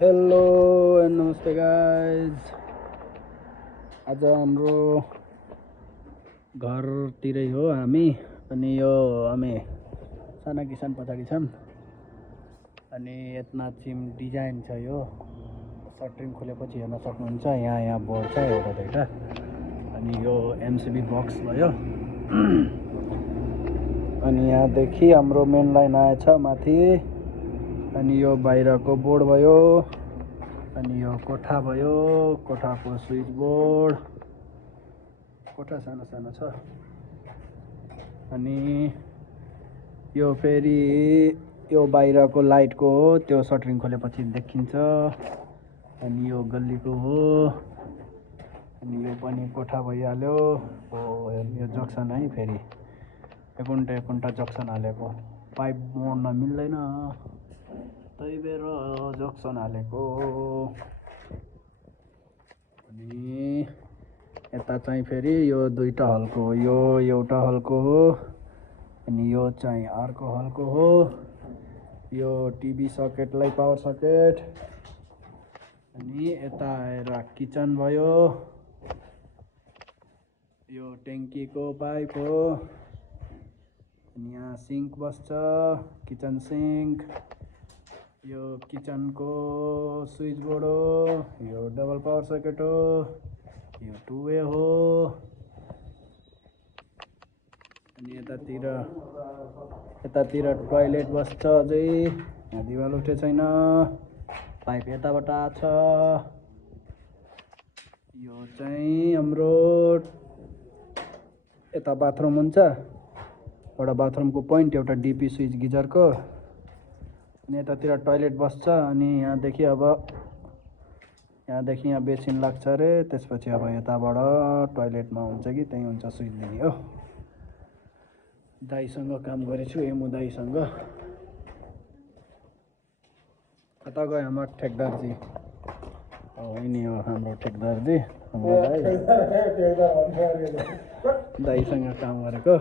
Hello and नमस्ते guys. आज हाम्रो घरतिरै हो हामी। अनि यो हामी साना किसान पछाडि छन्। अनि यत्ना चिम डिजाइन छ। यो सट्रिङ खोलेपछि हेर्न सक्नुहुन्छ। यहाँ बोर्ड छ एउटा दुईटा। अनि यो एमसिबी बक्स भयो। अनि यहाँदेखि हाम्रो मेन लाइन आएछ माथि। अनि यो बाहिरको बोर्ड भयो। अनि यो कोठा भयो, कोठाको स्विच बोर्ड। कोठा सानो सानो छ। अनि यो फेरि यो बाहिरको लाइटको हो, त्यो सटरिङ खोलेपछि देखिन्छ। अनि यो गल्लीको हो। अनि यो पनि कोठा भइहाल्यो। यो जक्सन है, फेरि एकुन्टा जक्सन हालेको। पाइप मोड्न मिल्दैन, त्यही भएर जक्सन हालेको। अनि यता चाहिँ फेरि यो दुईटा हलको हो। यो एउटा हलको हो, अनि यो चाहिँ अर्को हलको हो। यो टिभी सकेटलाई पावर सकेट। अनि यता आएर किचन भयो। यो ट्याङ्कीको पाइप हो। अनि यहाँ सिङ्क बस्छ, किचन सिङ्क। यो किचनको स्विच बोर्ड हो। यो डबल पावर सकेट हो। यो 2 वे हो। अनि यतातिर टोयलेट बस्छ अझै। यहाँ दिवाल उठे छैन। पाइप यताबाट आछ। यो चाहिँ हाम्रो यता बाथरुम हुन्छ। एउटा बाथरुमको पोइन्ट, एउटा डिपी स्विच गिजरको। अनि यतातिर टोयलेट बस्छ। अनि यहाँदेखि यहाँ बेसिन लाग्छ अरे। त्यसपछि अब यताबाट टोयलेटमा हुन्छ कि त्यहीँ हुन्छ स्विच दिने हो। दाइसँग काम गरेछु, एमु दाइसँग। कता गयो हाम्रो ठेकदारजी? यिनी हो हाम्रो ठेकदारजी, दाइसँग काम गरेको।